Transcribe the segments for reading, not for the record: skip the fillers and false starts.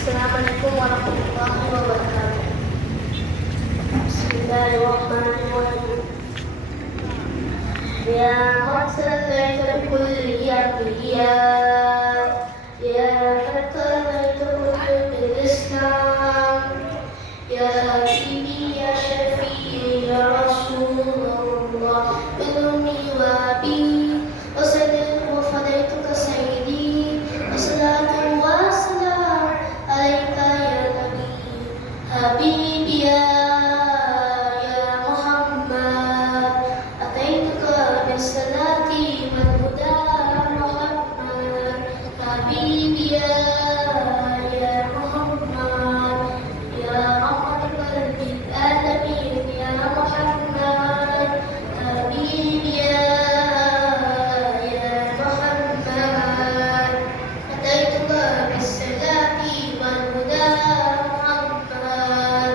Assalamualaikum warahmatullahi wabarakatuh. Bismillahirrahmanirrahim. Ya masallayta kulli ya fatallayta kulli Islam ya habibi ya shafi'i ya Rasulullah bilumi wa bi wa sadid wa fadaytuka sayyidi wa salatu wa salam alaika ya nabi habibi ya Muhammad ataituka bisalati wal huda Muhammad habibi ya Muhammad ya rahmatal lil alamin ya Muhammad habibi ya Muhammad ataituka bisalati wal huda Muhammad.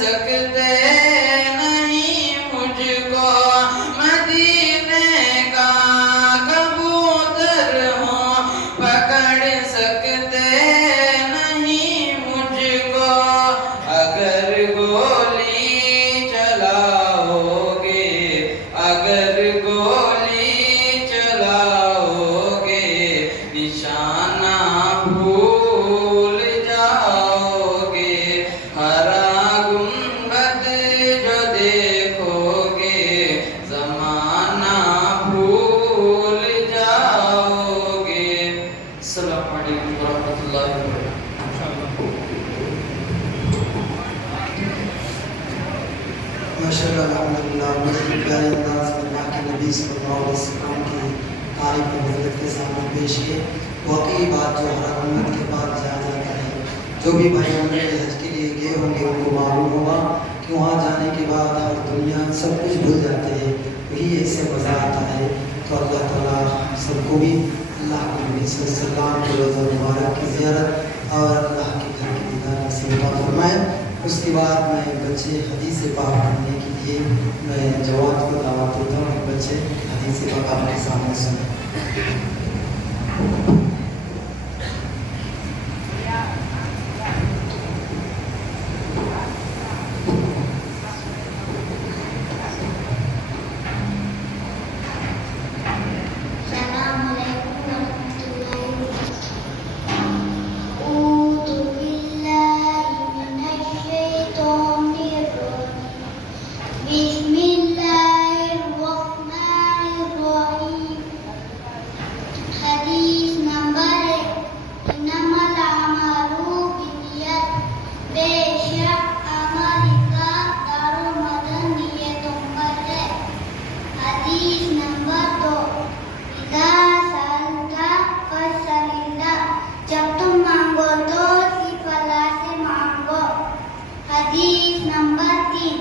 سکتے نہیں مجھ کو مدینے کا کبوتر ہوں پکڑ سکتے نہیں مجھ کو اگر گولی چلاؤ گے اگر گولی چلاؤ گے نشانہ بھول جاؤ گے ہرا گنبد جو دیکھو گے زمانہ بھول جاؤ گے. السلام علیکم ورحمۃ اللہ وبرکاتہ. ماشاء اللہ الحمدللہ بڑے پیارے انداز میں اللہ کے نبی صلی اللہ علیہ وسلم کی تعریف و حضرت کے سامنے پیش کی. واقعی بات جو ہر امت کے بعد جانا جاتا ہے. جو بھی بھائی عمرے حج کے لیے گئے ہوں گے ان کو معلوم ہوگا کہ وہاں جانے کے بعد ہر دنیا سب کچھ بھول جاتے ہیں. وہی ایک سے مزہ آتا ہے. تو اللہ تعالیٰ ہم سب کو بھی اللہ کے نبی صلی اللہ علیہ وسلم کے روضہ مبارک کی زیارت اور اللہ کے گھر کی دیدار نصیب فرمائے. اس کے بعد میں بچے حدیث پاک پڑھنے کے لیے میں جواد کو دعوت دیتا ہوں کہ بچے حدیث پاک آپ کے سامنے سنیں. السلام علیکم ورحمۃ اللہ وبرکاتہ. اعوذ باللہ من الشیطان الرجیم. بسم اللہ الرحمن الرحیم. حدیث نمبر 1. انما الاعمال بالنیات. بے شک عمل کا دار و مدار نیتوں پر ہے. حدیث نمبر 2. اذا سألت فاسأل اللہ. جب تم مانگو تو صرف اللہ سے مانگو. حدیث نمبر 3.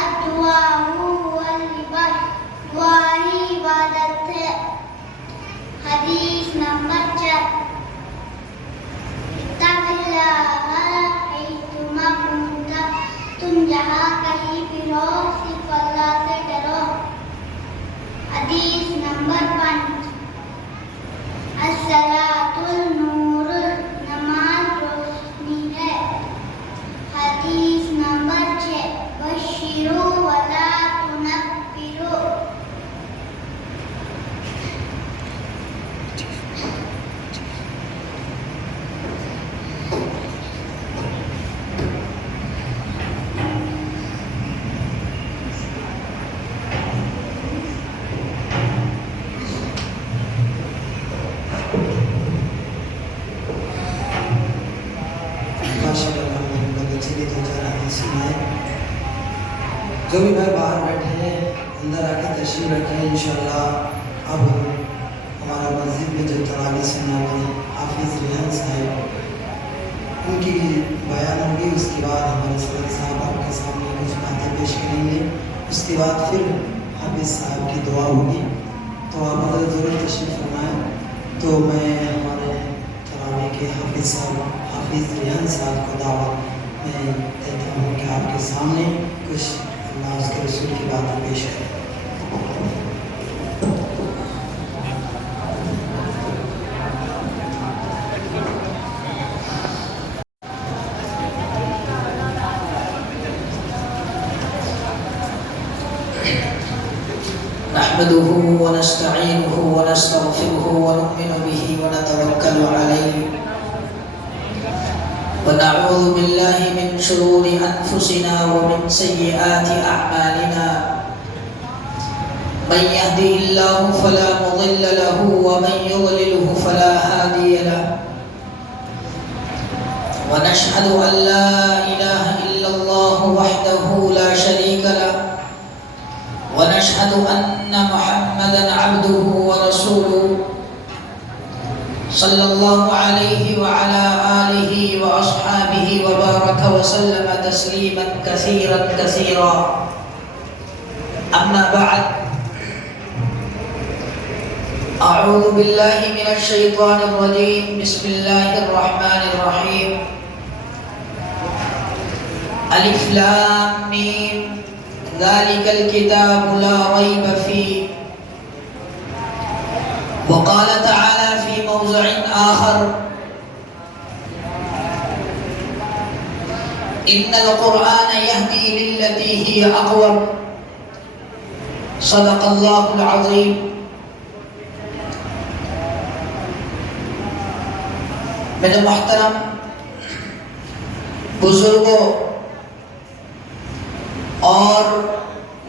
الدعاء هو العبادة. دعا ہی عبادت ہے. حدیث نمبر 4. اتق اللہ حیثما کنت. تم جہاں کہیں بھی ہو صرف اللہ سے ڈرو. حدیث نمبر 5. الصلاۃ النور. نماز روشنی ہے. حدیث نمبر 6. بشروا ولا تنفروا. ماشاء اللہ الحمدللہ بچے بھی 2-4 حدیث سنائے. جو بھی بھائی باہر بیٹھے ہیں اندر آ کے تشریف رکھیں. انشاءاللہ اب ہمارا مسجد میں جو تراویح سننے والے حافظ ریحان صاحب ان کی بیان ہوگی. اس کے بعد ہمارے صدر صاحب آپ کے سامنے کچھ باتیں پیش کریں گے. اس کے بعد پھر حافظ صاحب کی دعا ہوگی. تو آپ حضرت ضرور تشریف فرمائیں. تو میں ہمارے تراویح کے حافظ صاحب حافظ ریحان صاحب کو دعوت میں دیتا ہوں کہ آپ کے سامنے کچھ اللہ اس کے رسول کی باتیں پیش کریں. نحمده ونستعينه ونستغفره ونؤمن به ونتوكل عليه ونعوذ بالله من شرور أنفسنا ومن سيئات أعمالنا. من يهده الله فلا مضل له ومن يضلله فلا هادي له. ونشهد أن لا إله إلا الله وحده لا شريك له. ونشهد أن محمدًا عبده ورسوله صلى الله عليه وعلى آله وأصحابه وبارك وسلم تسليما كثيرا كثيرا. أما بعد، أعوذ بالله من الشيطان الرجيم. بسم الله الرحمن الرحيم. الف لام میم ذلك الكتاب لا ريب فيه. وقال تعالى في موضع آخر إن القرآن يهدي للتي هي أقوم. صدق الله العظيم. میرے محترم بزرگوں اور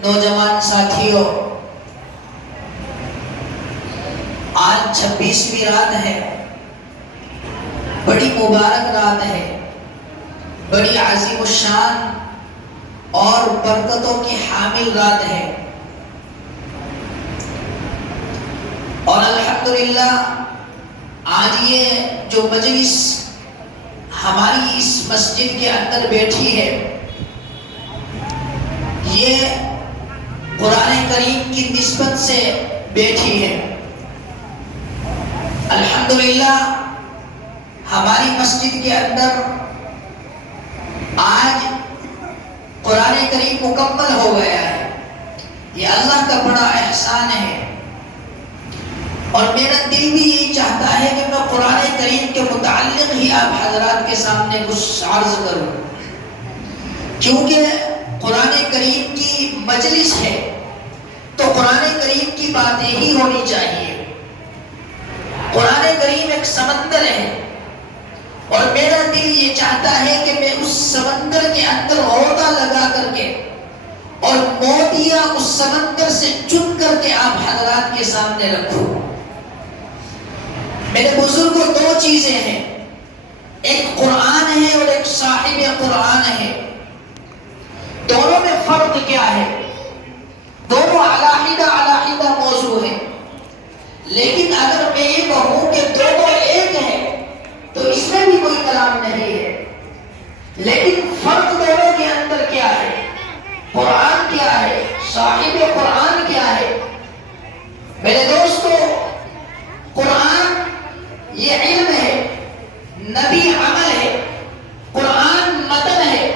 نوجوان ساتھیوں، آج 26ویں رات ہے، بڑی مبارک رات ہے، بڑی عظیم الشان اور برکتوں کی حامل رات ہے، اور الحمدللہ آج یہ جو مجلس ہماری اس مسجد کے اندر بیٹھی ہے، یہ قرآن کریم کی نسبت سے بیٹھی ہے۔ الحمدللہ ہماری مسجد کے اندر آج قرآن کریم مکمل ہو گیا ہے، یہ اللہ کا بڑا احسان ہے، اور میرا دل بھی یہی چاہتا ہے کہ میں قرآن کریم کے متعلق ہی آپ حضرات کے سامنے کچھ عرض کروں، کیونکہ قرآن کریم کی مجلس ہے تو قرآن کریم کی باتیں ہی ہونی چاہیے۔ قرآن کریم ایک سمندر ہے، اور میرا دل یہ چاہتا ہے کہ میں اس سمندر کے اندر غوطہ لگا کر کے اور موتیاں اس سمندر سے چن کر کے آپ حضرات کے سامنے رکھوں۔ میرے بزرگوں، دو چیزیں ہیں، ایک قرآن ہے اور ایک صاحب قرآن ہے۔ دونوں میں فرق کیا ہے؟ دونوں علیحدہ موضوع ہیں، لیکن اگر میں یہ کہوں کہ دونوں ایک ہیں تو اس میں بھی کوئی کلام نہیں ہے، لیکن فرق دونوں کے اندر کیا ہے؟ قرآن کیا ہے، صاحب قرآن کیا ہے؟ میرے دوستو، قرآن یہ علم ہے، نبی عمل ہے، قرآن متن ہے،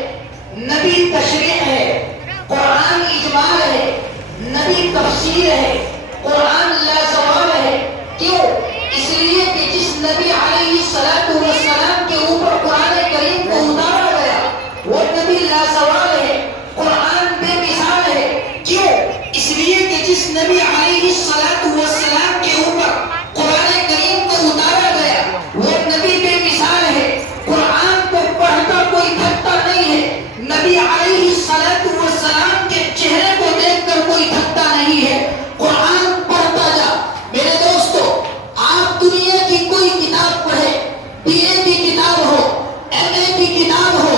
نبی تشریح ہے، قرآن اجمال ہے، نبی تفسیر ہے، قرآن لازوال ہے۔ کیوں؟ اس لیے کہ جس نبی علیہ السلام کے اوپر قرآن کریم کو اتارا گیا وہ نبی لازوال ہے، قرآن بے مثال ہے۔ کیوں؟ اس لیے کہ جس نبی علیہ السلام کے اوپر قرآن کریم کو اتارا گیا وہ نبی بے مثال ہے، قرآن کو پڑھتا کوئی تھکتا نہیں ہے، نبی علیہ السلام کے چہرے کو دیکھ کر کوئی تھکتا نہیں ہے، قرآن پڑھتا جا۔ میرے دوستو، آپ دنیا کی کوئی کتاب پڑھے، بی اے کی کتاب ہو، ایم اے کی کتاب ہو،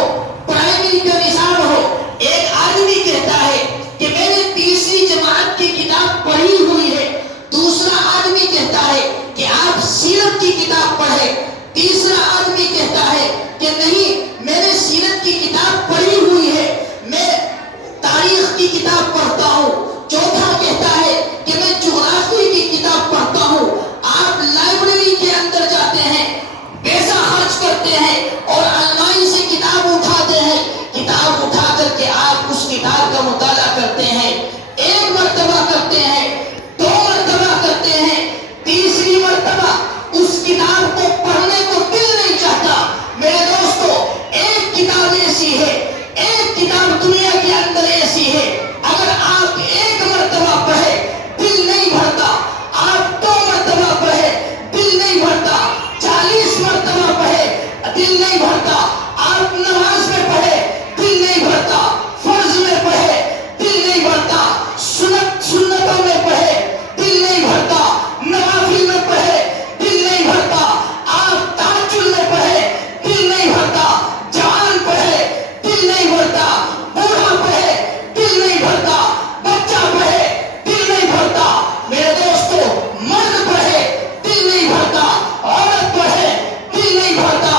پرائمری کا نصاب ہو، ایک آدمی کہتا ہے کہ میں نے 30ویں جماعت کی کتاب پڑھی ہوئی ہے، دوسرا آدمی کہتا ہے کہ آپ سیرت کی کتاب پڑھے، تیسرا آدمی کہتا ہے کہ نہیں میں نے سیرت کی کتاب پڑھی ہوئی ہے، میں تاریخ کی کتاب پڑھتا ہوں، چوتھا کہتا ہے کہ میں جغرافی کی کتاب پڑھتا ہوں۔ آپ لائبریری کے اندر جاتے ہیں، پیسہ خرچ کرتے ہیں اور الماری سے کتاب اٹھاتے ہیں، کتاب اٹھا کر کے آپ اس کتاب کا مطالعہ کرتے ہیں، ایک مرتبہ کرتے ہیں، دو مرتبہ کرتے ہیں، تیسری مرتبہ اس کتاب کو پڑھنے کو دل نہیں چاہتا۔ میرے دوستو، ایک کتاب ایسی ہے، ایک کتاب دنیا کے اندر ایسی ہے، اگر آپ ایک مرتبہ پڑھے دل نہیں بھرتا، آپ دو مرتبہ پڑھے دل نہیں بھرتا، 40 مرتبہ پڑھے دل نہیں بھرتا، آپ نماز میں پڑھے دل نہیں بھرتا، فرض میں پڑھے دل نہیں بھرتا، سنتوں میں پڑھے دل نہیں بھرتا، نوافل میں پڑھے دل نہیں بھرتا، آپ تہجد میں پڑھے دل نہیں بھرتا، جوان پڑھے دل نہیں بھرتا، بوڑھا پڑھے دل نہیں بھرتا، بچہ پڑھے دل نہیں بھرتا۔ میرے دوستو، مرد پڑھے دل نہیں بھرتا، عورت پڑھے دل نہیں بھرتا،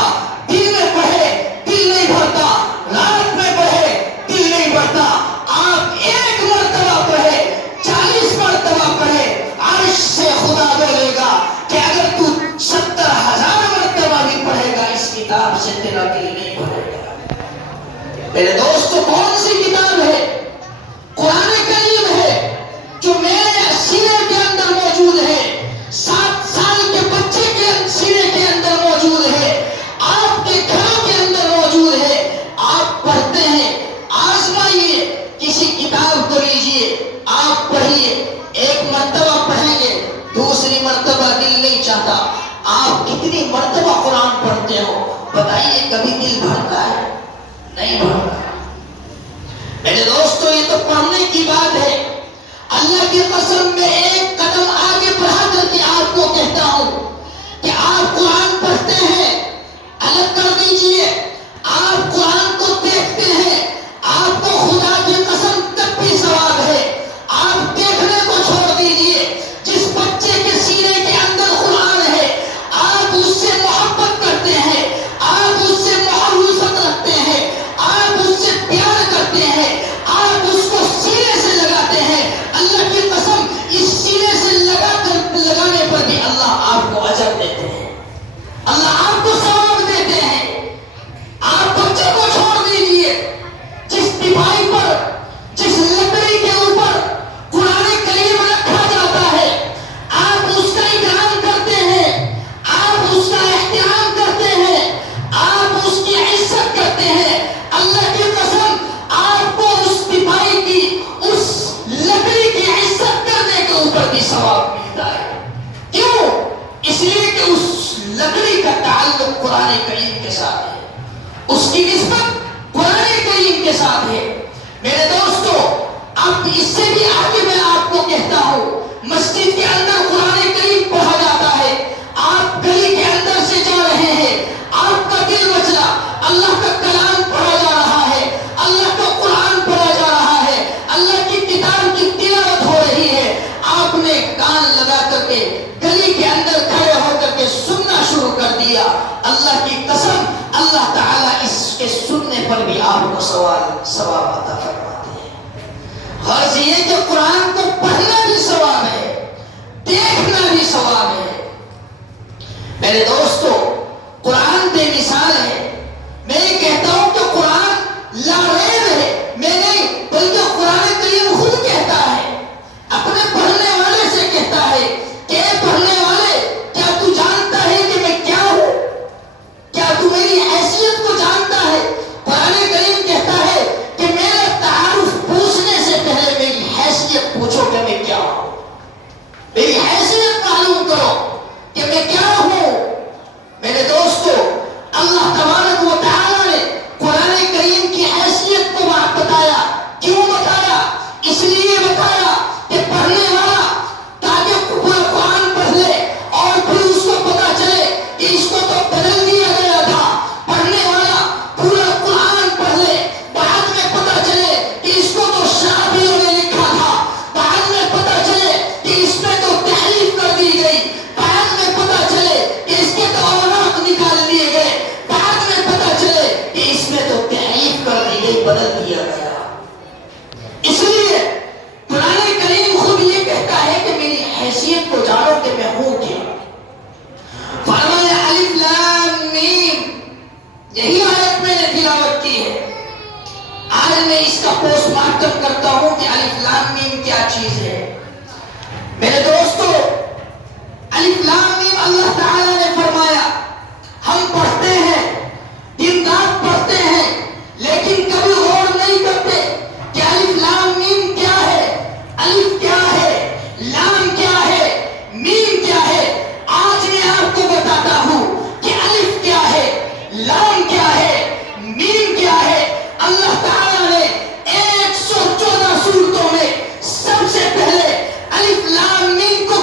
دن میں پڑھے دل نہیں بھرتا، رات میں پڑھے دل نہیں بھرتا۔ آپ ایک مرتبہ پڑھے، 40 مرتبہ پڑھے، عرش سے خدا بولے گا کہ اگر تو 70,000 مرتبہ بھی پڑھے گا اس کتاب سے تیرا دل نہیں بھرے گا۔ میرے دوستو کون سی کتاب ہے؟ قرآن کریم ہے جو میرے سینے کے اندر موجود ہے، 7 سال کے بچے کے سینے کے اندر موجود ہے، آپ کے گھروں کے اندر موجود ہے، آپ پڑھتے ہیں، آزمائیے، کسی کتاب کو لیجیے، آپ پڑھیے، ایک مرتبہ پڑھیں گے، دوسری مرتبہ دل نہیں چاہتا۔ آپ کتنی مرتبہ قرآن پڑھتے ہو؟ بتائیے، کبھی دل بھرتا ہے؟ نہیں بھرتا۔ میرے دوستو یہ تو پڑھنے کی بات ہے، اللہ کی قسم میں ایک قدم آگے بڑھا کر کے آپ کو کہتا ہوں کہ آپ قرآن پڑھتے ہیں، الگ کر دیجئے، آپ قرآن کو دیکھتے ہیں، آپ کو خدا کی قسم تب بھی ثواب ہے۔ آپ دیکھنے کو چھوڑ دیجئے، جس بچے کے سینے کے اندر قرآن ہے، آپ اس سے محبت کرتے ہیں، آپ اس سے محبت رکھتے ہیں، آپ اس سے پیار کرتے ہیں، آپ اس کو سینے سے لگاتے ہیں، اللہ کی قسم اس سینے سے لگانے پر بھی اللہ آپ کو اجر دیتے ہیں، اللہ آپ کو ثواب دیتے ہیں۔ آپ بچے کو چھوڑ دیجئے، جس دیوار پر، جس لکڑی کے اوپر قرآن کریم رکھا جاتا ہے، آپ اس کا اکرام کرتے ہیں، آپ اس کا احترام کرتے ہیں، آپ اس کی عزت کرتے ہیں، اللہ کی قسم آپ کو اس دیوار کی، اس لکڑی کی عزت کرنے کے اوپر بھی ثواب ملتا ہے۔ کیوں؟ اس لیے کہ اس لکڑی کا تعلق قرآن کریم کے ساتھ ہے، اس کی نسبت قرآن کریم کے ساتھ ہے۔ میرے دوستو، اب اس سے بھی آگے میں آپ کو کہتا ہوں، مسجد کے اندر قرآن کریم پڑھا جاتا ہے، آپ گلی کے اندر سے جا رہے ہیں، آپ کا دل مچلا، اللہ کا کلام پڑھا جا رہا ہے، اللہ کا قرآن پڑھا جا رہا ہے، اللہ کی کتاب کی تلاوت ہو رہی ہے، آپ نے کان لگا کر کے گلی کے اندر کھڑے ہو کر کے سننا شروع کر دیا، اللہ کی قسم اللہ تعالیٰ اس کے سننے پر بھی آپ کو ثواب عطا فرماتے ہیں۔ غرض یہ کہ قرآن کو پڑھنا بھی ثواب ہے، دیکھنا بھی ثواب ہے۔ میرے دوستو، قرآن بے مثال ہے۔ میں یہ کہتا ہوں کہ قرآن لا ریب ہے، میں نہیں بلکہ قرآن کریم خود کہتا ہے، اپنے پڑھنے والے سے کہتا ہے کہ اے پڑھنے والے، کیا تو جانتا ہے کہ میں کیا ہوں؟ کیا تو میری حیثیت کو جانتا ہے؟ قرآن کریم کہتا ہے کہ میرا تعارف پوچھنے سے پہلے میری حیثیت پوچھو کہ میں کیا ہوں، میری حیثیت معلوم کرو کہ میں کیا ہوں۔ میرے دوستو، اللہ تبارک و تعالیٰ نے قرآن کریم کی حیثیت کو بتایا۔ کیوں بتایا؟ اس لیے بتایا کہ پڑھنے والا تاکہ پورا قرآن پڑھ لے اور پھر اس کو پتا چلے کہ اس کو تو بدل دیا گیا تھا، پڑھنے والا پورا قرآن پڑھ لے، بعد میں پتا چلے کہ اس کو تو شرابیوں نے لکھا تھا، بعد میں پتا چلے کہ اس میں تو تحریف کر دی گئی، بعد میں پتا چلے کہ اس کے تو اوراق نکال لیے گئے، بعد میں پتا چلے کہ اس میں تو تحریف کر دی گئی، بدل دیا گیا۔ اس لیے قرآن کریم خود یہ کہتا ہے کہ میری حیثیت کو جانو کہ میں ہوں کیا۔ فرمایا الف لام میم، یہی آیت میں نے تلاوت کی ہے۔ آج میں اس کا پوسٹ مارٹم کرتا ہوں کہ الف لام میم کیا چیز ہے۔ میرے دوستو، الف لام میم اللہ تعالیٰ نے فرمایا، ہم پڑھتے ہیں، دن رات پڑھتے ہیں، لیکن کبھی غور نہیں کرتے کہ الف لام میم کیا ہے، الف کیا ہے، لام کیا ہے، میم کیا ہے۔ آج میں آپ کو بتاتا ہوں کہ الف کیا ہے، لام کیا ہے، میم کیا ہے۔ اللہ تعالیٰ نے 114 سورتوں میں سب سے پہلے الف لام میم کو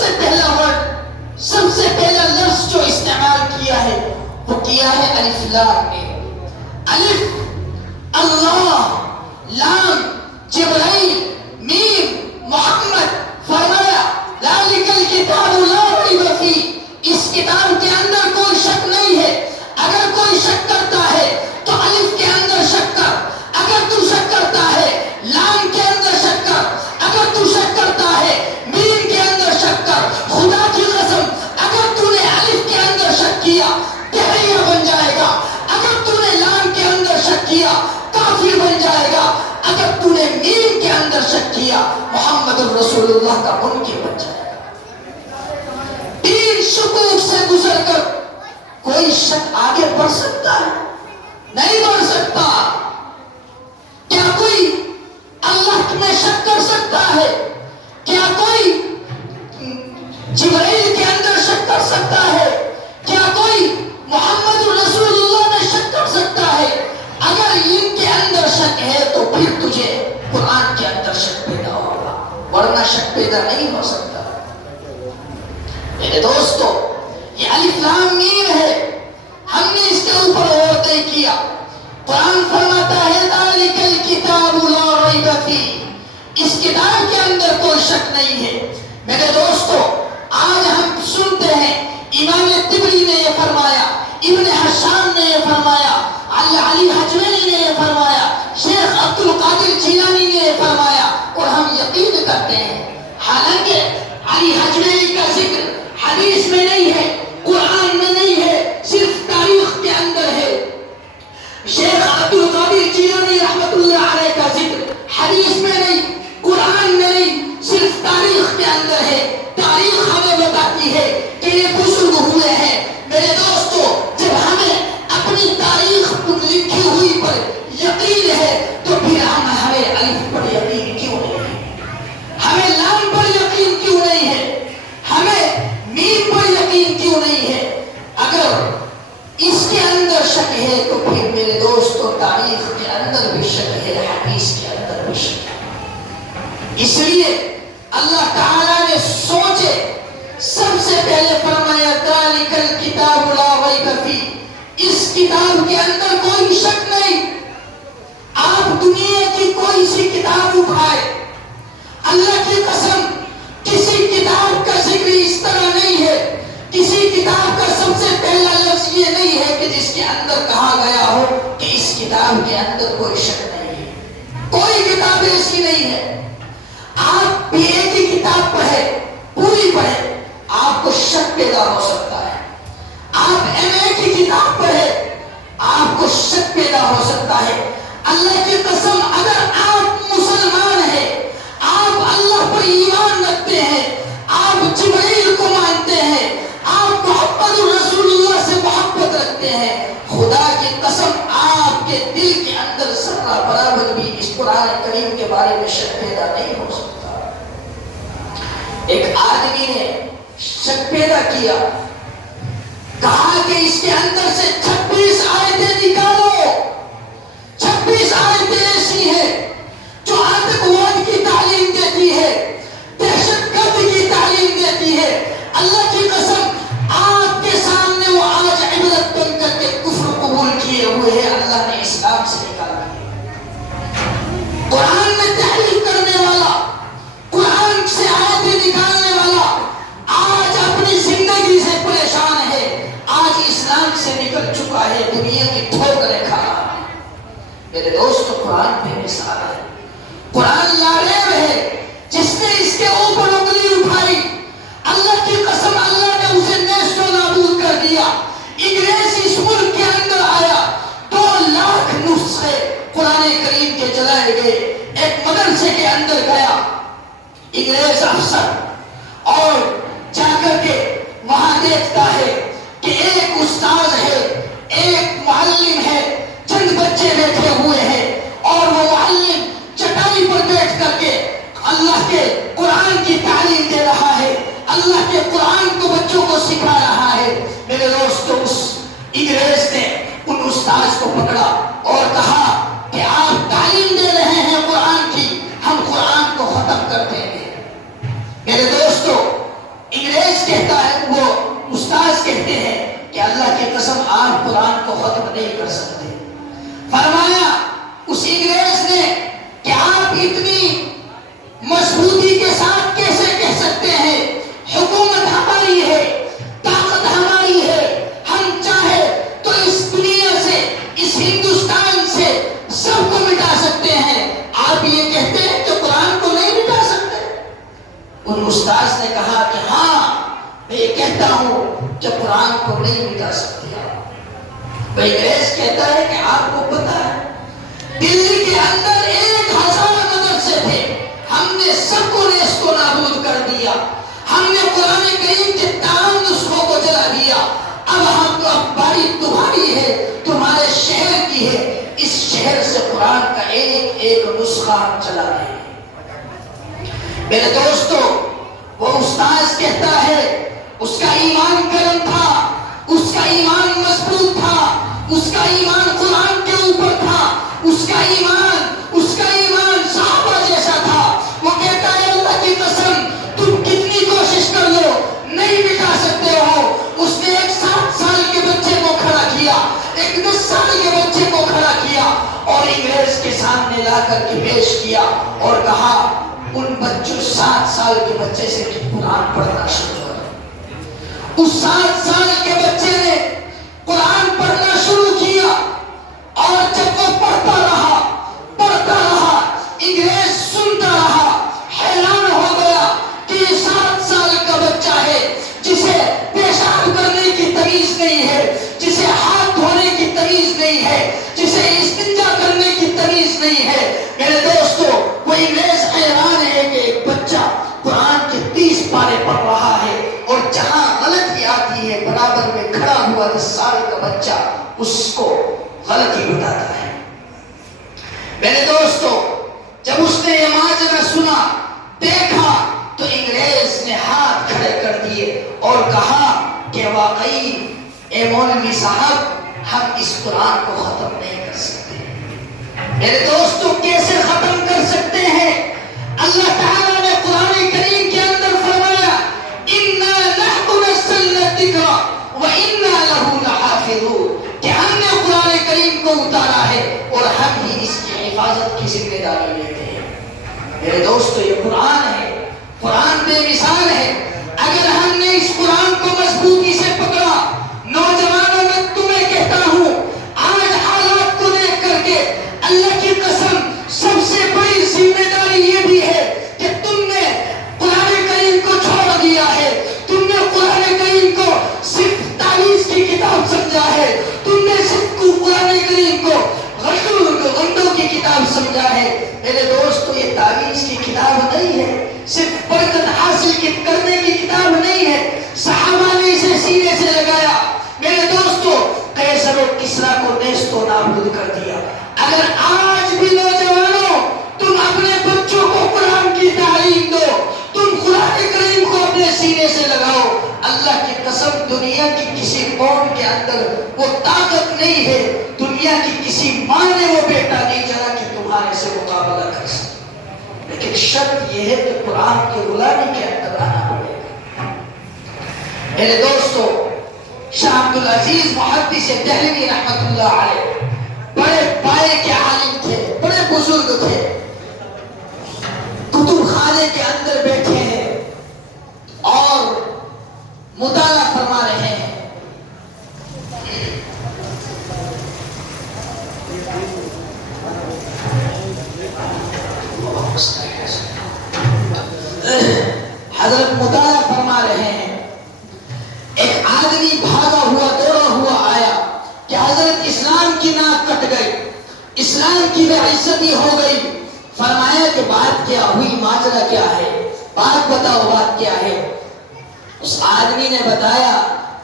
سے پہلا ورڈ، سب سے پہلا لفظ جو استعمال کیا ہے وہ کیا ہے الف لام میم۔ الف اللہ، لام جبرائیل، میم محمد، فرمایا ذالک الکتاب لا ریب فیہ، اس کتاب کے اندر کوئی شک نہیں ہے۔ اگر کوئی شک کرتا ہے تو الف کے اندر شک کر، اگر تو شک کرتا ہے لام کے اندر شک کر، اگر تو شک کرتا ہے میم کے اندر شک کر۔ خدا کی قسم اگر تو نے الف کے اندر شک کیا دہریہ بن جائے گا، اگر تو نے لام کے اندر شک کیا کافر بن جائے گا، اگر تو نے میم کے اندر شک کیا محمد الرسول اللہ کا منکر بن جائے گا۔ تین شکوک سے گزر کر کوئی شک آگے بڑھ سکتا ہے؟ نہیں بڑھ سکتا۔ کیا کوئی اللہ میں شک کر سکتا ہے؟ کیا کوئی جبرائیل کے اندر شک کر سکتا ہے؟ کیا کوئی محمد رسول اللہ میں شک کر سکتا ہے؟ اگر ان کے اندر شک ہے تو پھر تجھے قرآن کے اندر شک پیدا ہوگا، ورنہ شک پیدا نہیں ہو سکتا۔ میرے دوستو، یہ الف لام میم ہے، ہم نے اس کے اوپر غور نہیں کیا۔ قرآن فرماتا ہے ذالک الکتاب لا ریب فیہ، اس کتاب کے اندر کوئی شک نہیں ہے۔ میرے دوستو، آج ہم سنتے ہیں امام طبری نے یہ فرمایا، ابن حشام نے یہ فرمایا، علی حجویری نے یہ فرمایا، شیخ عبد القادر جیلانی نے یہ فرمایا، اور ہم یقین کرتے ہیں۔ حالانکہ علی حجویری کا ذکر حدیث میں نہیں ہے، قرآن میں نہیں ہے، صرف تاریخ کے اندر ہے۔ شیخ عبد القادر جیلانی رحمت اللہ علیہ کا ذکر حدیث میں نہیں، قرآن میں نہیں، صرف تاریخ کے اندر ہے۔ تاریخ ہمیں بتاتی ہے کہ یہ بزرگ ہوئے ہیں۔ میرے دوستو، جب ہمیں اپنی تاریخ لکھی ہوئی پر یقین ہے تو پھر ہمیں الف پر یقین کیوں نہیں ہے؟ ہمیں لام پر یقین کیوں نہیں ہے؟ ہمیں میم پر یقین کیوں نہیں ہے؟ اگر اس کے اندر شک ہے تو پھر میرے دوستو تاریخ کے اندر بھی شک ہے، حدیث کے اندر بھی شک ہے۔ اس لیے اللہ تعالیٰ نے سوچے، سب سے پہلے فرمایا ذالک الکتاب لا ریب فیہ، اس کتاب کے اندر کوئی شک نہیں۔ آپ دنیا کی کوئی سی کتاب اٹھائے، اللہ کی قسم کسی کتاب کا ذکر اس طرح نہیں ہے، کسی کتاب کا سب سے پہلا لفظ یہ نہیں ہے کہ جس کے اندر کہا گیا ہو کہ اس کتاب کے اندر کوئی شک نہیں ہے۔ کوئی کتاب ایسی نہیں ہے۔ آپ بی اے کی کتاب پڑھیں، پوری پڑھیں، آپ کو شک پیدا ہو سکتا ہے۔ آپ ایم اے کی کتاب پڑھیں، آپ کو شک پیدا ہو سکتا ہے۔ اللہ کی قسم اگر آپ مسلمان ہیں، آپ اللہ پر ایمان رکھتے ہیں، آپ جبرائیل کو مانتے ہیں، آپ محمد رسول اللہ سے محبت رکھتے ہیں، خدا کی قسم آپ کے دل کے اندر ذرہ برابر بھی اس قرآن کریم کے بارے میں شک پیدا نہیں ہو سکتا۔ ایک آدمی نے شک پیدا کیا، کہا کہ اس کے اندر سے 26 آیتیں نکالو۔ 26 آیتیں ایسی ہیں جو آتنکواد کی تعلیم دیتی ہے، دہشت گرد کی تعلیم دیتی ہے۔ اللہ کی قسم آپ کے سامنے وہ آج عبرت بن کر کے کفر قبول کیے ہوئے ہیں، اللہ نے اسلام سے نکال دیا۔ قرآن میں تحریف کرنے والا، قرآن سے آیتیں نکالنے والا آج اپنی زندگی سے پریشان ہے، آج اسلام سے نکل چکا ہے، دنیا کی ٹھوکریں کھا رہا ہے۔ میرے دوستو، قرآن بے مثال ہے، قرآن لاریب ہے۔ جس نے اس کے اوپر انگلی اٹھائی، اللہ کی قسم اللہ نے اسے نیست و نابود کر دیا۔ انگریز اس ملک کے اندر آیا، 2 لاکھ نسخے قرآن کریم کے جلائے گئے۔ ایک مدرسے کے اندر گیا انگریز افسر اور جا کر کے وہاں دیکھتا ہے کہ ایک استاذ ہے، ایک معلم ہے، چند بچے بیٹھے ہوئے ہیں، اور وہ معلم چٹائی پر بیٹھ کر کے اللہ کے قرآن کی تعلیم دے رہا ہے، اللہ کے قرآن کو بچوں کو سکھا رہا ہے۔ میرے دوستو، اس انگریز نے ان استاذ کو پکڑا اور کہا کہ آپ تعلیم دے رہے ہیں قرآن کی، ہم قرآن کو ختم کر دیں گے۔ میرے دوستو، اتنی مضبوطی کے ساتھ کیسے کہہ سکتے ہیں حکومت ہماری ہے، طاقت ہماری ہے، ہم چاہے تو اس دنیا سے، اس ہندوستان سے سب کو مٹا سکتے ہیں، آپ یہ کہتے ہیں کہ قرآن کو نہیں مٹا سکتے؟ ان استاذ نے کہا کہ ہاں میں یہ کہتا ہوں کہ قرآن کو نہیں مٹا سکتے۔ بھائی انگریز کہتا ہے کہ آپ کو پتا ہے دلی کے اندر 1000 مدرسے تھے، ہم نے سب کو نیست و نابود کر دیا، ہم نے قرآن کریم کے تمام نسخوں کو جلا دیا، اب باری تمہاری ہے، تمہارے شہر کی ہے، اس شہر سے قرآن کا ایک ایک نسخہ ہم چلا رہے ہیں۔ میرے دوستو، وہ استاذ کہتا ہے اس کا ایمان گرم تھا، اس کا ایمان مضبوط تھا، اس کا ایمان قرآن کے اوپر تھا، اس کا ایمان صحابہ جیسا تھا۔ وہ کہتا ہے اللہ کی قسم تم کتنی کوشش کر لو نہیں مٹا سکتے ہو۔ اس نے ایک 7 سال کے بچے کو کھڑا کیا، ایک 10 سال کے بچے کو کھڑا کیا اور انگریز کے سامنے لا کر کے پیش کیا اور کہا ان بچوں 7 سال کے بچے سے قرآن پڑھنا شروع کرو۔ اس 7 سال کے بچے نے قرآن پڑھنا شروع کیا اور جب وہ پڑھتا رہا انگریز سنتا رہا، حیران ہو گیا کہ یہ 7 سال کا بچہ ہے جسے پیشاب کرنے کی تمیز نہیں ہے، جسے ہاتھ دھونے کی تمیز نہیں ہے، جسے استنجا کرنے کی تمیز نہیں ہے۔ میرے دوستو، وہ انگریز حیران ہے کہ ایک بچہ قرآن کے 30 پارے پڑھ رہا ہے اور جہاں غلطی آتی ہے برابر میں کھڑا ہوا 10 سال کا بچہ اس کو غلطی بتاتا ہے۔ میرے دوستو، جب اس نے یہ ماجرا سنا دیکھا تو انگریز نے ہاتھ کھڑے کر دیے اور کہا کہ واقعی اے مولوی صاحب ہم اس قرآن کو ختم نہیں کر سکتے۔ میرے دوستو، کیسے ختم کر سکتے ہیں؟ اللہ تعالیٰ نے قرآن کریم کے اندر فرمایا اِنَّا نَحْنُ نَزَّلْنَا الذِّكْرَ وَإِنَّا لَهُ لَحَافِظُونَ، کہ ہم نے قرآن کریم کو اتارا ہے اور ہم ہی اس کی حفاظت کی ذمہ داری لیتے ہیں۔ میرے دوستو، یہ قرآن ہے، قرآن بے مثال ہے۔ اگر ہم نے اس قرآن کو مضبوطی سے پکڑا، نوجوانوں میں تمہیں کہتا ہوں آج حالات کو دیکھ کر کے اللہ کی قسم سب سے بڑی ذمہ داری یہ بھی ہے کہ تم نے قرآن کریم کو چھوڑ دیا ہے، تم نے قرآن کریم کو صرف تعویذ کی کتاب سمجھا ہے، تم نے صرف قرآن کریم کو غنڈوں کی کتاب سمجھا ہے۔ میرے دوستو، یہ تعویذ کی کتاب نہیں ہے، صرف برکت حاصل کرنے کی کتاب نہیں ہے۔ صحابہ نے اسے سینے سے لگایا۔ میرے دوستو، قیصر و کسریٰ کو نیست و نابود کر دیا۔ اگر آج بھی نوجوانوں تم اپنے بچوں کو قرآن کی تعلیم دو، تم قرآن کریم کو اپنے سینے سے لگاؤ، اللہ کی قسم دنیا کی کسی قوم کے اندر وہ طاقت نہیں ہے، دنیا کی کسی ماں نے وہ بیٹا نہیں چلا کہ تمہارے سے مقابلہ کر سکے۔ لیکن شرط یہ ہے کہ قرآن کی غلامی کے اندر آنا پڑے گا۔ میرے دوستو، شاہ عبدالعزیز محدث دہلوی رحمت اللہ علیہ بڑے پائے کے عالم تھے، بڑے بزرگ تھے، کتب خانے کے اندر بیٹھے ہیں اور مطالعہ فرما رہے ہیں۔ حضرت مطالعہ فرما رہے ہیں، ایک آدمی بھاگا ہوا دوڑا ہوا آیا کہ حضرت اسلام کی ناک کٹ گئی، اسلام کی بے عزتی ہو گئی۔ فرمایا کہ بات کیا ہوئی، ماجرا کیا ہے، بات بتاؤ، بات کیا ہے؟ اس آدمی نے بتایا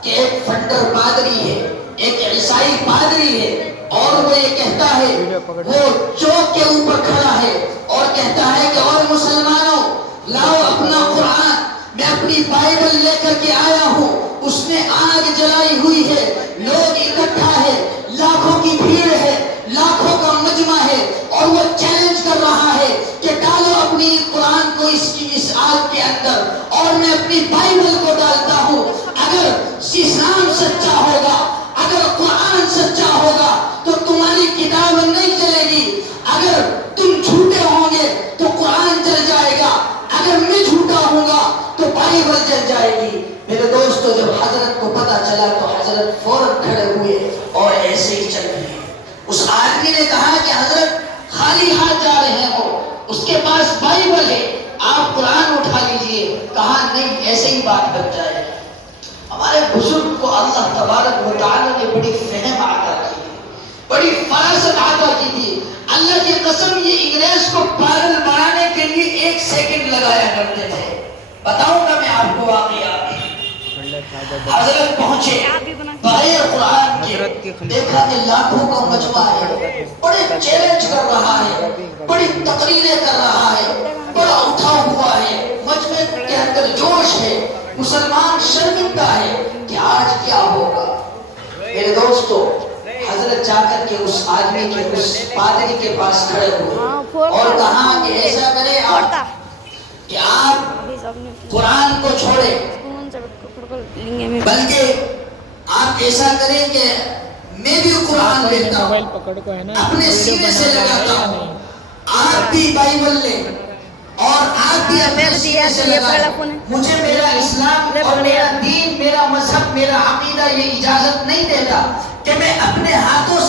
کہ ایک فنڈر پادری ہے، ایک عیسائی پادری ہے اور وہ یہ کہتا ہے، وہ چوک کے اوپر کھڑا ہے اور کہتا ہے کہ اور مسلمانوں لاؤ اپنا قرآن، میں اپنی بائبل لے کر کے آیا ہوں۔ اس نے آگ جلائی ہوئی ہے، لوگ اکٹھا ہے، لاکھوں کی بھیڑ ہے، لاکھوں کا مجمع ہے اور وہ چیلنج کر رہا ہے کہ ڈالو اپنی قرآن کو اس آگ کے اندر اور میں اپنی بائبل کو ڈالتا ہوں۔ اگر اسلام سچا ہوگا، اگر قرآن سچا ہوگا تو تمہاری کتاب نہیں چلے جلے گی. اگر تم جھوٹے ہوں گے تو قرآن جل جائے گا, اگر میں جھوٹا ہوں گا تو بائبل جل جائے گی. میرے دوستو, جب حضرت کو پتا چلا تو حضرت فوراً کھڑے ہوئے اور ایسے ہی چل رہے. اس آدمی نے کہا کہ حضرت خالی ہاتھ جا رہے ہو, اس کے پاس بائبل ہے, آپ قرآن اٹھا لیجئے. کہا نہیں, ایسے ہی بات بن جائے. ہمارے بزرگ کو اللہ تبارک و تعالی نے بڑی فہم عطا کی تھی, بڑی فراست عطا کی تھی. اللہ کی قسم, یہ انگریز کو پاگل بنانے کے لیے 1 سیکنڈ لگایا کرتے تھے. بتاؤں گا میں آپ کو واقعہ. حضرت پہنچے بغیر قرآن کے, دیکھا کہ لاکھوں کا مجمع ہے, بڑے چیلنج کر رہا ہے, بڑی تقریریں کر رہا ہے, بڑا اٹھا ہوا ہے, مجمع کے اندر جوش ہے. مسلمان شرمندہ ہے کہ آج کیا ہوگا. میرے دوستو, حضرت جا کر کے اس آدمی کے, اس پادری کے پاس کھڑے ہوئے اور کہا کہ ایسا کرے آپ کہ آپ قرآن کو چھوڑے, بلکہ آپ ایسا کریں کہ میں بھی قرآن لیتا ہوں, اپنے سینے سے لگاتا ہوں, آپ بھی بائبل لیں اور آپ بھی اپنے سینے سے لگائیں. مجھے میرا اسلام اور میرا دین, میرا مذہب, میرا عقیدہ یہ اجازت نہیں دیتا کہ میں اپنے ہاتھوں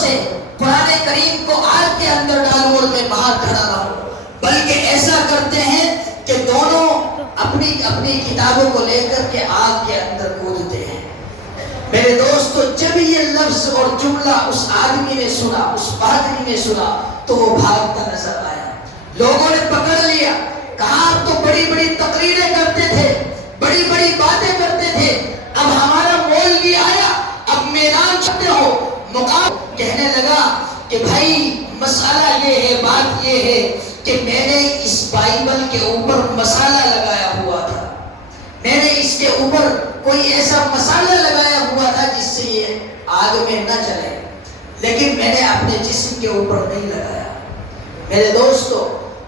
سے قرآن کریم کو آگ کے اندر ڈالوں اور میں باہر کھڑا رہوں. بلکہ ایسا کرتے ہیں کہ دونوں اپنی کتابوں کو لے کر کے آگ کے اندر کودتے ہیں. میرے دوستو, جب یہ لفظ اور جملہ اس آدمی نے سنا, اس پادری نے سنا, تو وہ بھاگتا نظر آیا. لوگوں نے پکڑ لیا, کہا آپ تو بڑی بڑی تقریریں کرتے تھے, بڑی بڑی باتیں کرتے تھے, اب ہمارا مول بھی آیا, اب میدان چھپتے ہو. مقام کہنے لگا کہ بھائی مسئلہ یہ ہے, بات یہ ہے کہ میں نے اس بائبل کے اوپر مسالہ لگایا ہوا تھا, میں نے اس کے اوپر کوئی ایسا مسالہ لگایا ہوا تھا جس سے یہ آگ میں نہ چلے, لیکن میں نے اپنے جسم کے اوپر نہیں لگایا. میرے دوستو,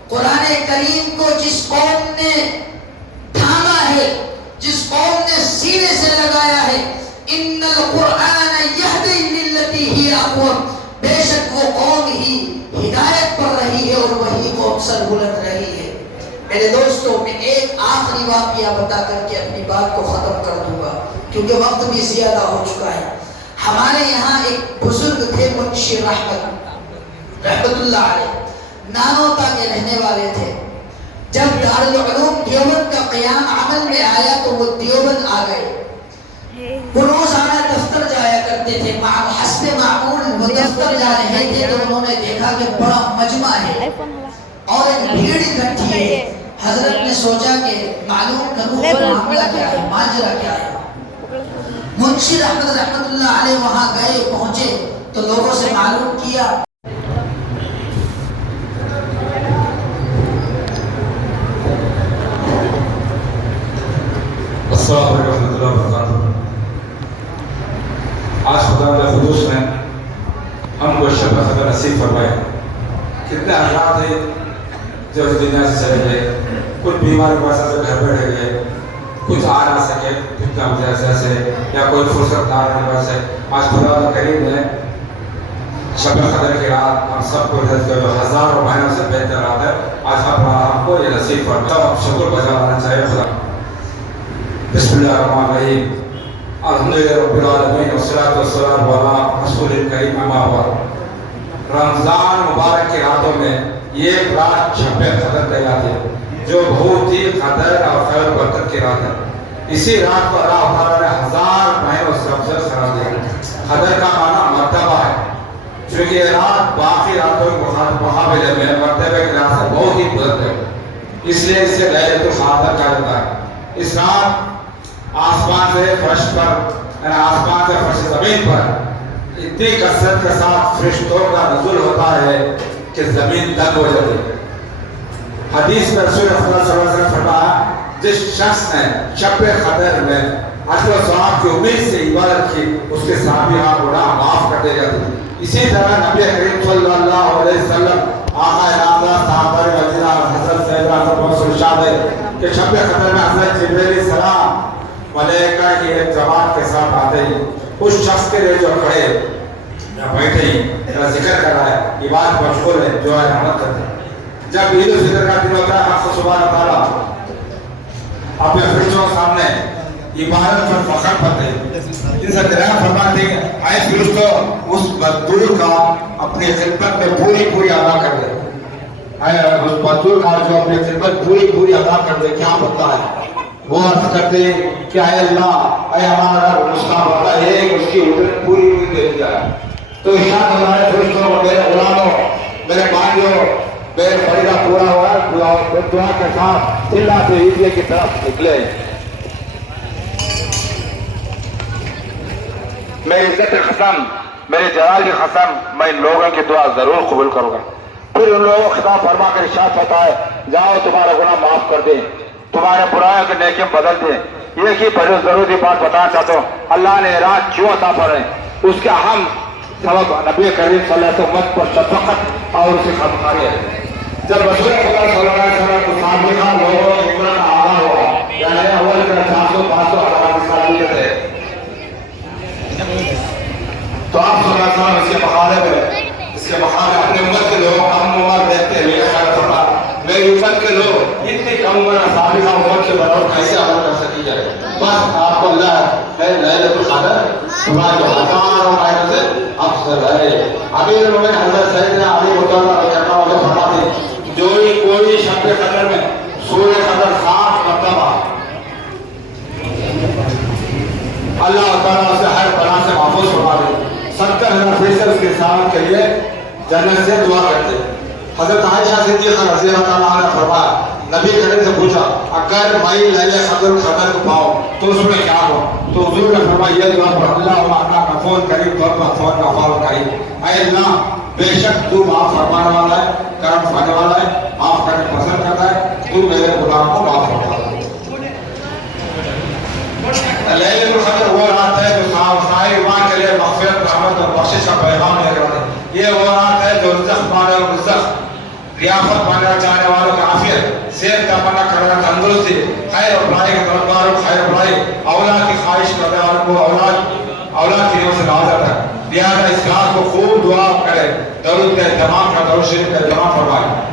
قرآن کریم کو جس قوم نے تھاما ہے, جس قوم نے سینے سے لگایا ہے, ان القرآن یہدی للتی ہی اقوم, بے شک وہ قوم ہی ہدایت پر رہی ہے اور وہی قوم سر بلند رہی ہے. میرے دوستو, میں ایک آخری واقعہ بتا کر کے اپنی بات کو ختم کر دوں گا کیونکہ وقت بھی زیادہ ہو چکا ہے. ہمارے یہاں ایک بزرگ تھے, منشی رحمت اللہ علیہ, نانوتا کے رہنے والے تھے. جب دارالعلوم دیوبند کا قیام عمل میں آیا تو وہ دیوبند آ گئے. وہ روزانہ دفتر جایا کرتے تھے, حسب معمول وہ دفتر جا رہے تھے تو انہوں نے دیکھا کہ بڑا مجمع ہے اور ایک بھیڑ اکٹھی ہے. حضرت نے سوچا کہ معلوم کروں کہ معاملہ کیا ہے, ماجرا کیا ہے. منشی رحمت اللہ علیہ وہاں گئے, پہنچے تو لوگوں سے معلوم کیا. السلام علیکم ورحمۃ اللہ وبرکاتہ. آج خدا کے خدوس نے ہم کو شب قدر نصیب فرمائے. کتنے افراد ہیں جو اس دنیا سے چلے گئے, کچھ بیمار کی وجہ سے گھر بیٹھ گئے, کچھ آ نہ سکے فتنہ وجہ سے یا کوئی فرصت نہ آنے کی وجہ سے. آج خدا کریم نے شب قدر کی رات ہم سب کو ہزاروں مہینوں سے بہتر رات ہے, آج ہم کو یہ نصیب فرمائے. ہم شکر گزار ہونا چاہیے خدا. بسم اللہ الرحمن الرحیم. الحمدللہ رب العالمین والصلاۃ والسلام علی رسول الکریم. اما بعد, رمضان مبارک کی راتوں میں یہ رات شب قدر کہلاتی ہے جو بہت ہی قدر اور خیر و برکت کی رات ہے. اسی رات کو اللہ تعالیٰ نے 1000 مہینوں سے افضل قرار دیا. قدر کا معنی مرتبہ ہے, چونکہ یہ رات باقی راتوں کے مقابلے میں مرتبے کے لحاظ سے بہت ہی بلند ہے, اس لیے اسے لیلۃ القدر کہا جاتا ہے. اس رات آسمان سے فرش پر, یعنی آسمان سے فرش زمین پر اتنی کثرت کے ساتھ فرشتوں کا نزول ہوتا ہے کہ زمین تنگ ہو جاتی ہے. حدیث میں رسول اللہ صلی اللہ علیہ وسلم فرمایا, جس شخص نے شب قدر میں اجر و ثواب کی امید سے عبادت کی, اس کے صحابیہ گناہ معاف کر دیے جاتے ہیں. اسی طرح نبی کریم صلی اللہ علیہ وسلم آقا نامدار صحابہ وزیرہ حضرت سیدنا رسول شاہ ہے کہ شب قدر میں حضرت جبرائیل علیہ السلام ملائکہ کی ایک جماعت کے ساتھ آتے ہیں. اس شخص کے لیے جو کھڑے یا بیٹھے یا ذرا ذکر کر رہا ہے، عبادت مشغول ہے، جو ہے رحمت کرتے ہیں۔ جب عید الفطر کا دن ہوتا ہے، حق سبحانہ تعالیٰ اپنے فرشتوں کے سامنے عبادت پر فخر کرتے ہیں، ان سے دریا فرماتے ہیں اے فرشتوں اس مزدور کا اپنی خدمت میں پوری ادا کر دے، اے اس مزدور کا جو اپنی خدمت پوری ادا کر دے، کیا بتتا ہے؟ وہ عرض کرتے ہیں کہ اے اللہ، اے ہمارا رب، اس کا بتا ہے اس کی اجرت پوری دے دی جائے۔ تو ارشاد ہمارے فرشتوں، میرے غلاموں، میرے بھائیوں، میرے فریضہ پورا ہوا ہے، دعا کے ساتھ اللہ سے عیدیہ کی طرف نکلے۔ میری عزت قسم، میرے جلال کی قسم، میں ان لوگوں کی دعا ضرور قبول کروں گا۔ پھر ان لوگوں کو خطاب فرما کر ارشاد ہوتا ہے جاؤ تمہارا گناہ معاف کر دیں، تمہارے برائیوں کے نیکیاں بدل دیں۔ ایک ہی بڑی ضروری بات بتانا چاہتا ہوں، اللہ نے رات کیوں عطا فرمائی، اس کا اہم سبب نبی کریم صلی اللہ علیہ وسلم پر شفقت اور اس کی خدمت ہے۔ جب رسول خدا صلی اللہ علیہ وسلم کو سابقہ لوگوں کو عمرہ کا آغاز ہوا، یعنی اول کا 400-500 ہزار سال کے تھے، تو آپ صلی اللہ علیہ وسلم اس کے مقابلے اپنے امت کے لوگوں کم عمر دیکھتے ہوئے خیال فرما میری امت کے لوگ اتنی کم عمر سابقہ امت کے برابر کیسے عمل کر سکی جائے؟ بس آپ کو اللہ ہے لیلۃ القدر تمہارے جو ہزاروں مہینوں سے افضل ہے۔ امیر المومنین حضرت سیدنا علی رضی اللہ عنہ فرماتے ہیں جو کوئی شب قدر میں سورہ قدر 7 مرتبہ اللہ تعالیٰ سے ہر بلا سے محفوظ فرما دے، 70,000 فیصد اس کے ساتھ کے لیے جنت سے دعا کرتے۔ حضرت عائشہ صدیقہ رضی اللہ عنہا نے فرمایا، نبی کریم سے پوچھا اگر میں لیلۃ القدر کو پاؤں تو اس میں کیا ہو؟ تو حضور نے فرمایا یہ دعا پڑھ، اللہ کا فون قریب طور پر فون کا فال قریب، اے اللہ بے شک تو معاف فرمانے والا ہے، کرم فرمانے والا ہے، معاف کرنے پسند کرتا ہے، تو میرے گناہ کو معاف فرما دے۔ لیلۃ القدر وہ رات ہے جو سائر ایمان کے لیے مغفرت، رحمت اور بخشش کا پیغام لے کر آتے ہیں۔ یہ وہ رات ہے جو رزق پانے اور رزق ریاست پانے چاہنے والوں کی عافیت، صحت تمنا کرنے تندرستی، خیر اور بھلائی کے طلب والوں کو خیر بھلائی، اولاد کی خواہش کرنے والوں کو اولاد کی نعمت سے نوازتا ہے۔ لہٰذا اس رات کو خوب دعا کرے، درود کا اہتمام کا، درود شریف کا اہتمام فرمائے۔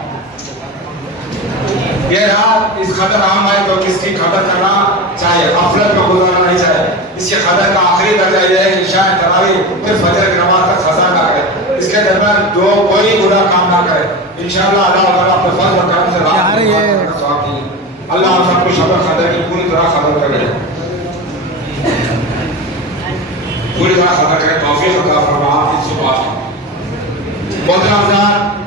یہ رات اس قدر عام ہے تو کس کی قدر کرنا چاہیے، غفلت میں گزارنا نہیں چاہیے۔ اس کی قدر کا آخری درجہ یہ ہے کہ عشاء تراویح پھر فجر کی نماز تک قضا نہ کرے، اس کے درمیان کوئی برا کام نہ کرے۔ انشاءاللہ اللہ تعالیٰ اپنے فضل و کرم سے اللہ ہم سب کو شب قدر کی پوری طرح قدر کرے، پوری طرح قدر کرے، توفیق عطا فرما اس صبح۔ محترم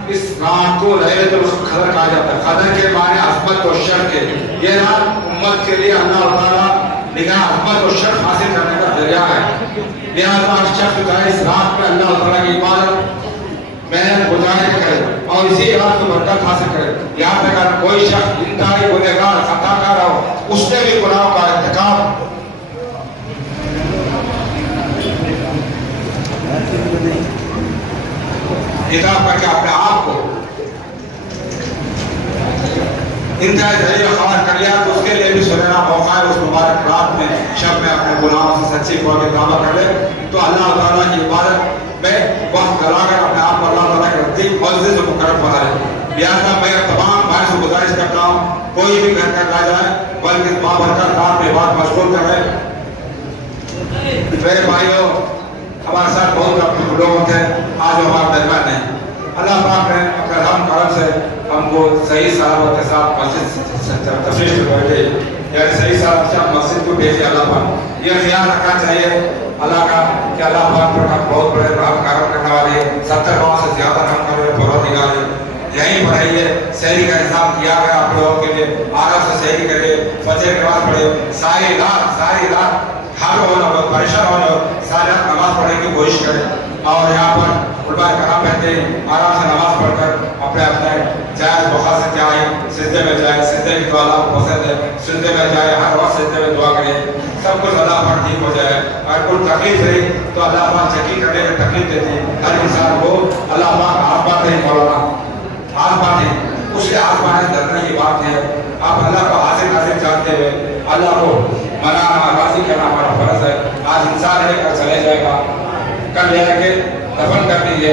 اس رات کو لیلۃ القدر کہا جاتا ہے۔ قدر کے معنی عظمت و شرف کے، یہ رات امت کے لیے اللہ تعالیٰ نگاہ عظمت و شرف حاصل کرنے کا ذریعہ ہے۔ لہٰذا ہر شخص کا اس رات میں اللہ تعالیٰ کی عبادت محنت مجاہد کرے اور اسی رات کو برکت حاصل کرے۔ یہاں تک اگر کوئی شخص انتہائی گنہگار خطا کار ہو، اس نے بھی گناہوں کا ارتکاب کتاب کر کے اپنے آپ کو انتہائی ذلیل خوار کر لیا تو اس کے لیے بھی سنہرا موقع ہے، اس مبارک رات میں شب میں اپنے گناہوں سے سچی توبہ کے توبہ کر لے تو اللہ تعالیٰ کی عبادت میں وقت گلا کر اپنے آپ کو اللہ تعالیٰ کے نزدیک معزز و مکرم بنا لے۔ لہٰذا میں تمام بھائی سے گزارش کرتا ہوں کوئی بھی گھر کر نہ جائے بلکہ بابرکت رات میں بات مشغول کرے۔ میرے بھائیوں ہمارے ساتھ بہت لوگ ہوتے ہیں، آج ہمارا درمیان نہیں۔ اللہ پاک نے اپنے رحم کرم سے ہم کو صحیح سلامت کے ساتھ مسجد تشریف بیٹھے، یعنی صحیح سلامت سے ہم مسجد کو بھیجے۔ اللہ پاک یہ خیال رکھنا چاہیے اللہ کا کہ اللہ پاک پر ہم بہت بڑے رحم کرم کرنے والے 70 گاؤں سے زیادہ رحم کرنے والے پروردگار ہیں۔ یہیں پر ہے یہ سحری کا انتظام کیا گیا آپ لوگوں کے لیے، آرام سے سحری کرے، فجر کی نماز پڑھے، ساری رات ہر ہونا بہت پریشان ہونا ساری رات نماز پڑھنے کی کوشش کریں اور یہاں پر علماء کرام بیٹھتے ہیں، آرام سے نماز پڑھ کر اپنے جائز بخار سے جائیں، سجدے میں جائیں، سجدے کی دعا اللہ کو پسند ہے، سجدے میں جائیں، ہر وقت سجدے میں دعا کریں، سب کچھ اللہ پر ٹھیک ہو جائے۔ اگر کوئی تکلیف ہے تو اللہ پاک چیکنگ کرنے میں تکلیف دیتی ہے ہر انسان کو، اللہ پاک آپ بات نہیں مولانا آپ بات ہے اس کے آسمان سے ڈرنے کی بات ہے۔ آپ اللہ کو حاضر جانتے ہوئے اللہ کو منانا راضی کرنا ہمارا فرض ہے۔ آج انسان ہے کل چلے جائے گا، کل لے کے دفن کر دیجیے۔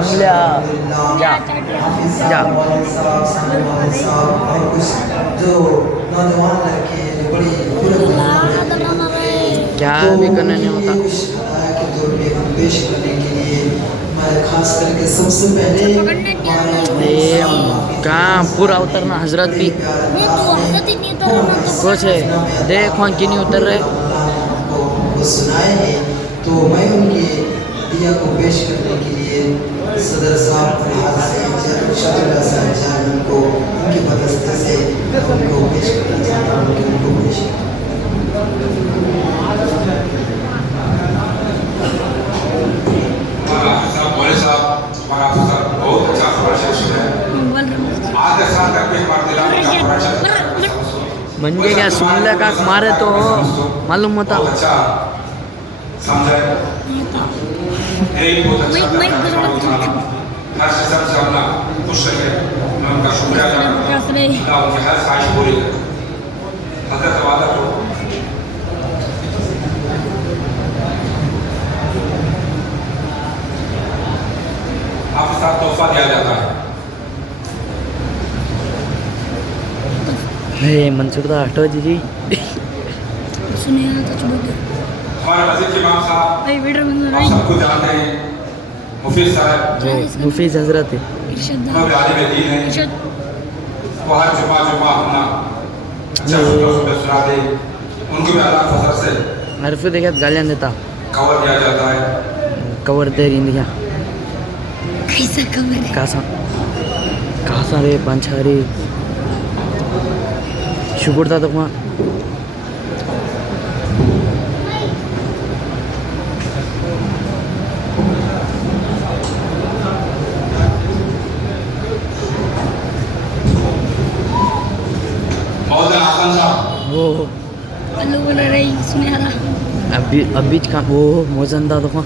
انگلیاں جا حافظ جا صاحب والد صاحب ثانیہ والد صاحب اور کچھ جو نوجوان لڑکے جو بڑی کیا بھی کرنے نہیں ہوتا کچھ ہدایت کے طور پہ ہم پیش کرنے کے لیے میں خاص کر کے سب سے پہلے کہاں پورا اترنا حضرت بھی کچھ ہے دیکھ وہاں کی نہیں اتر رہے کو سنائے ہیں تو میں ان کے عطیہ کو پیش کرنے کے لیے صدر صاحب شاطر صاحب چیئرمین کو ان کی مدد سے ان کو پیش کرنا چاہتا ہوں کہ ان کو پیش بہت اچھا خبر شخص ہے آج سال تک بھی ہمارے دلانے کا خبر شخص منجے کیا سن لے کا مارے تو معلوم ہوتا بہت اچھا سمجھے ایک بہت اچھا ہر سب سے اپنا خوش رہے میں ان کا شکریہ ادا کرتا ہوں اللہ ان کی ہر خواہش پوری کرے حضرت وعدہ کو آپ کے ساتھ تحفہ دیا جاتا ہے منصور دا ہٹو جی ہمارے مسجد کے امام صاحب آپ سب کو جانتے ہیں مفید صاحب مفید حضرت انہوں نے عالم دین ہیں وہ ہر جمعہ اپنا اچھا خطبہ سنا دے ان کو بھی اللہ فضل سے عرف دیکھا گالیاں دیتا کور دیا جاتا ہے کور دے رہی دیا کاسا رے پانچا رے شکر تھا تو وہاں وہ ابھی کا وہ موزن تھا تو وہاں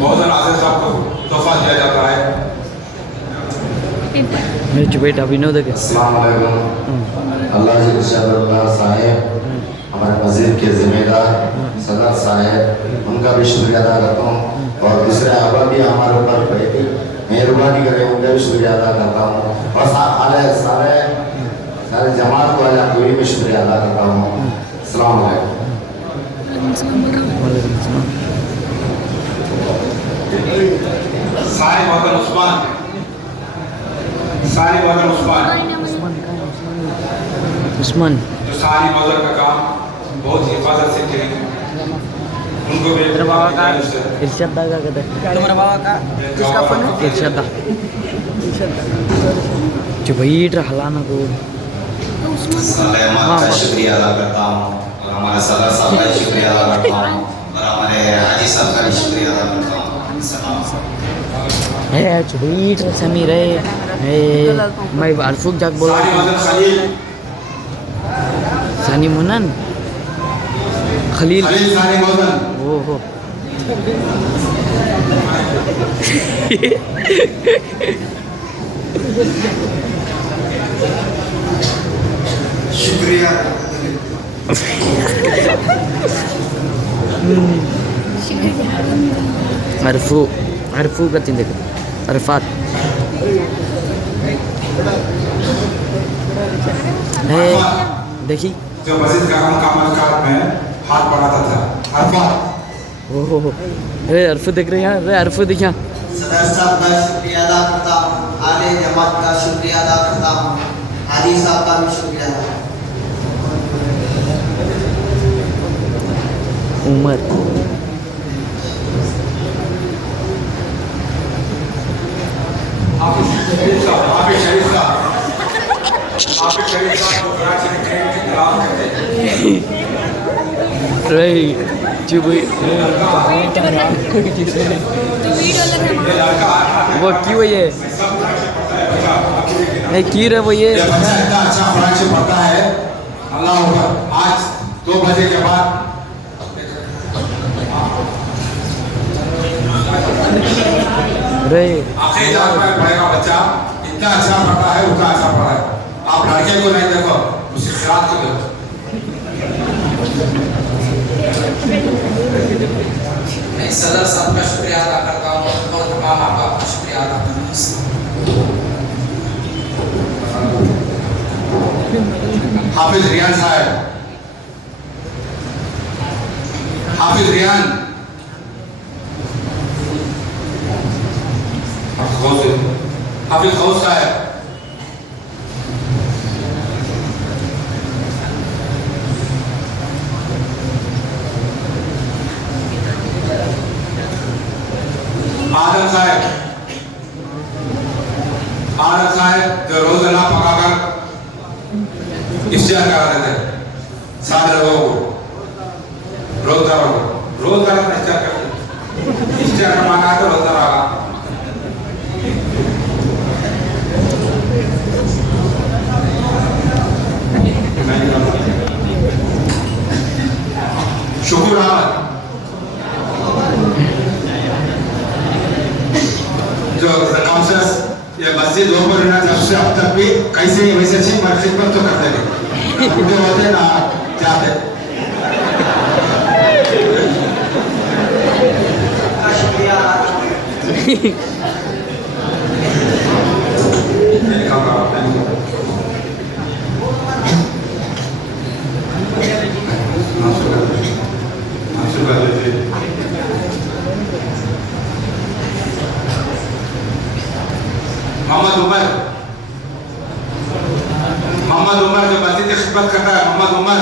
بہت ناظر صاحب کو تحفہ دیا جاتا ہے میرے چپیٹ ابھی نہیں دیکھے السلام علیکم اللہ جل شاہ اللہ صاحب ہمارے مسجد کے ذمہ دار صدر صاحب ان کا بھی شکریہ ادا کرتا ہوں اور دوسرے احبا بھی ہمارے اوپر بڑی مہربانی کرے ان کا بھی شکریہ ادا کرتا ہوں اور سارے جماعت والے آپ بھی شکریہ ادا کرتا ہوں السلام علیکم سارے وطن عثمان عثمان جو ساری مذہب کا کام بہت حفاظت سے کریں ان کو بھی ارشاد دا کا کہتے ہیں تمہارا بابا کا کس کا فن ہے ارشاد دا جو بھائی ہلانا کو سلیمان کا شکریہ ادا کرتا ہوں اور ہمارے صدر صاحب کا شکریہ ادا کرتا ہوں اور ہمارے حاجی صاحب کا بھی شکریہ ادا کرتا ہوں السلام ہے چویٹ سمیر ہے میں عرفوق جاک بولا ثانی منن خلیل ثانی موزن وہ ہو شکریہ عرفو کا تین دیکھو عرفات ہے دیکھی جو مسجد کا کام کار میں ہاتھ بڑھاتا تھا عرفات اوہ اے عرفو دیکھ رہے ہیں اے عرفو دیکھیں صدر صاحب کا شکریہ ادا کرتا ہوں آلے جماعت کا شکریہ ادا کرتا ہوں حاجی صاحب کا بھی شکریہ ادا کرتا ہوں عمر آپ شریف صاحب کو کراچی میں ٹرین کی تلاش کرتے ہیں رہی جو بھئی وہ کیوں ہے نہیں کی رہے وہ یہ بچہ اتنا اچھا قرآن شریف پڑھتا ہے اللہ اکبر آج 2 بجے کے بعد رہے آخری جان میں پڑھے گا بچہ اتنا اچھا پڑھتا ہے اتنا اچھا پڑھا ہے آپ لڑکے کو نہیں دیکھو اسے خراب کو دیکھو میں صدر صاحب کا شکریہ ادا کرتا ہوں اور تمام احباب کا شکریہ ادا کرتا ہوں. حافظ ریان صاحب، حافظ ریان، حافظ غوث صاحب، آدم صاحب، آدم صاحب جو روز اللہ پکا کر افطار کرا رہے تھے سارے لوگوں کو، روزداروں کو، روزدار افطار کرتے، افطار کا مانا ہے تو روزدار آگا. شکر احمد جو کاؤنسلرز یہ مسجد اوپر ہونا جب سے اب تک بھی کیسے ویسے اچھی خدمت تو کرتے گئے، بوڑھے ہوتے نہ جاتے. محمد عمر جو مسجد کی خدمت کرتا ہے، محمد عمر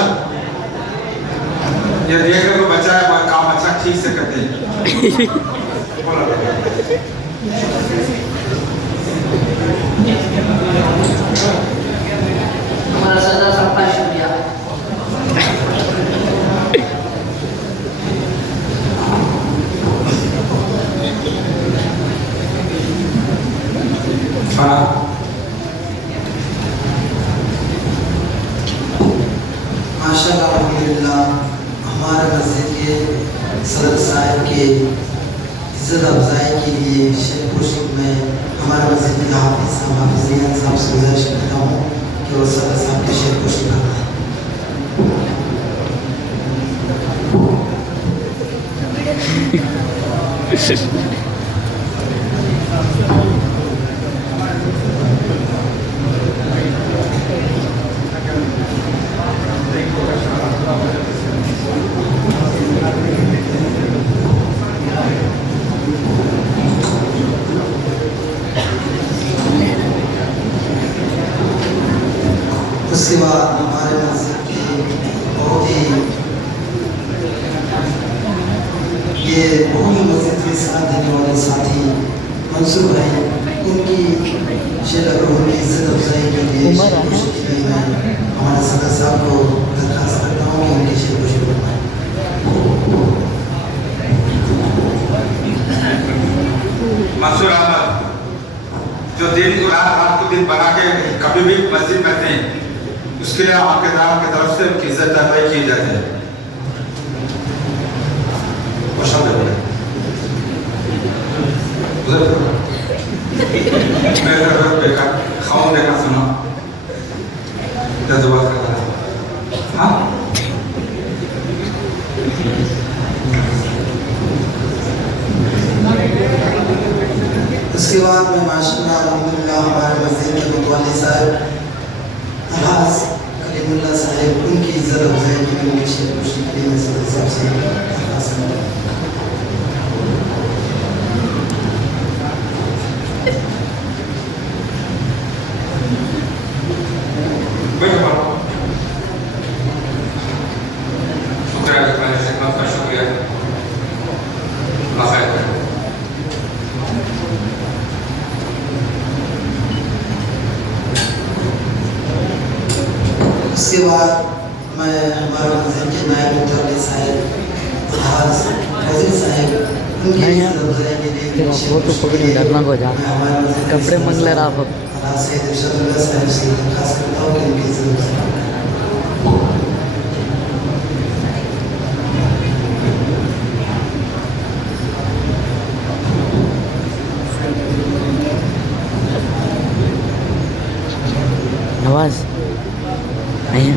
یہ دیکھ کر کو بچہ ہے کام اچھا ٹھیک سے کرتے ہیں. ہمارا صدر صاحب کا شکریہ. ماشاءاللہ الحمدللہ ہمارے مسجد کے صدر صاحب کے عزت افزائی کے لیے شیخ پرشک میں ہمارے مسجد کے حافظ صاحب حافظ ریان صاحب سے گزارش کرتا ہوں کہ وہ صدر صاحب کے شیخ پرشک کرتا ہے. اس کے بعد ہمارے مسجد کے بہت ہی یہ بہت مسجد کے ساتھ دینے والے ساتھی منصور بھائی، ان کی شیخ اکرم کی عزت افزائی کے لیے میں ہمارے صدر صاحب کو درخواست کرتا ہوں کہ ان کی شیخ خوشی بنوائیں. منصور احمد جو دن کو رات کو دن بنا کے کبھی بھی مسجد میں رہتے ہیں، اس کے لیے آپ کے نام کی طرف سے ان کی عزت افزائی کی جاتی ہے. خواہوں نے کہا سنا جذبات کرتا ہے. ہاں اس کے بعد میں ماشاءاللہ الحمدللہ ہمارے مسجد کے متولی صاحب الحاظ کریم اللہ صاحب، ان کی عزت افزائی کے لیے ان کی شیخ خوشی کے لیے میں صدر صاحب سے درخواست کرتا ہوں. اس کے بعد میں ہمارے مسجد کے نائب متولی صاحب الحاظ وزیر صاحب، ان کی عزت افزائی کے لیے کپڑے منگلے رہا الحاظ سید ارشاد اللہ صاحب سے درخواست کرتا ہوں کہ ان کی عزت افزائی. نواز نہیں ہے.